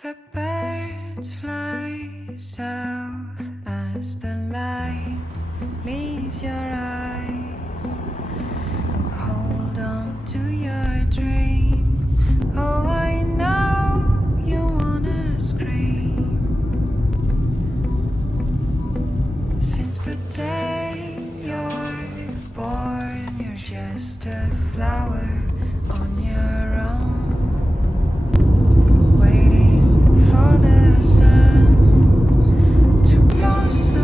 The birds fly south as the light leaves your eyes. Hold on to your dream. Oh, I know you wanna scream. Since the day you're born, you're just a flower on your own. For the sun to blossom.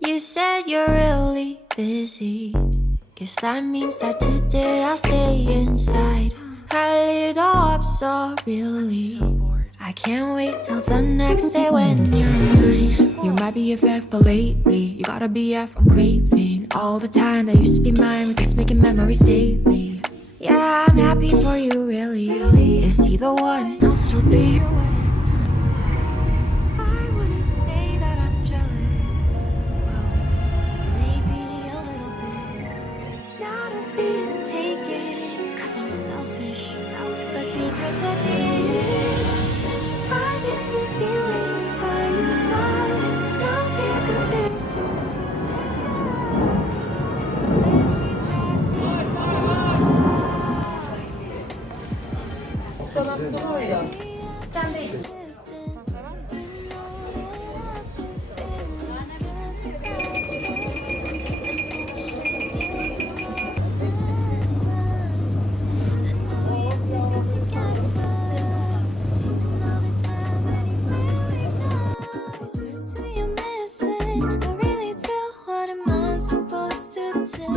You said you're really busy. Guess that means that today I'll stay inside. I lived all up so really. I can't wait till the next day when you're mine. You're my BFF, but lately you gotta BF. I'm craving all the time that used to be mine. We're just making memories daily. Yeah, I'm happy for you, really. Is he the one? I'll still be here when it's done. I wouldn't say that I'm jealous. Maybe a little bit. Not of being taken, cause I'm selfish, but because of it. I miss the feeling by your side. Nothing compares to Sen de işte. Do you miss it? I really do. What am I supposed to do?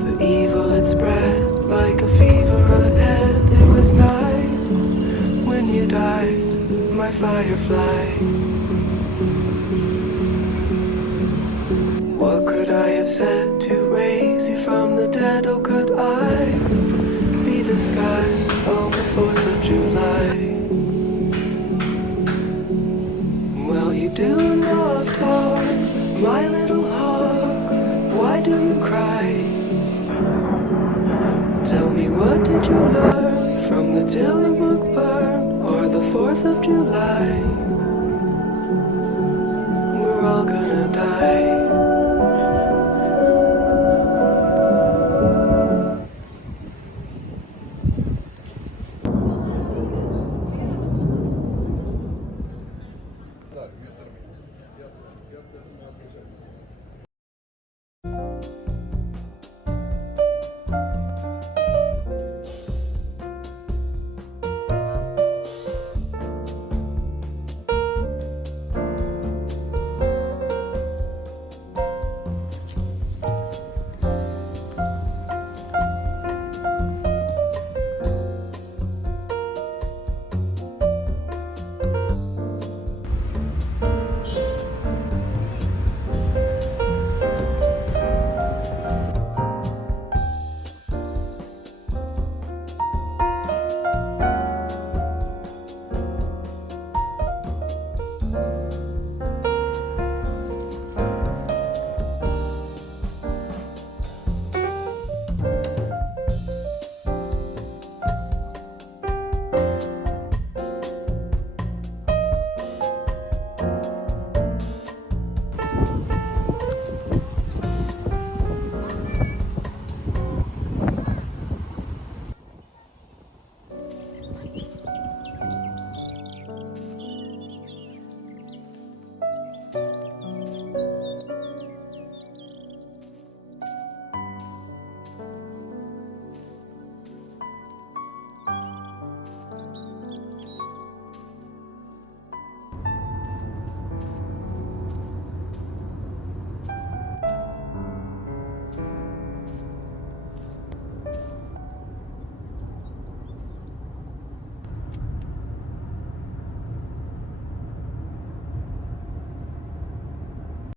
The evil had spread like a fever ahead. It was night when you died, my firefly. What could I have said to raise you from the dead? Oh, could I be the sky on the 4th of July? Well, you do know I've torn my little hawk. Why do you cry? Tell me, what did you learn from the Tillamook bird?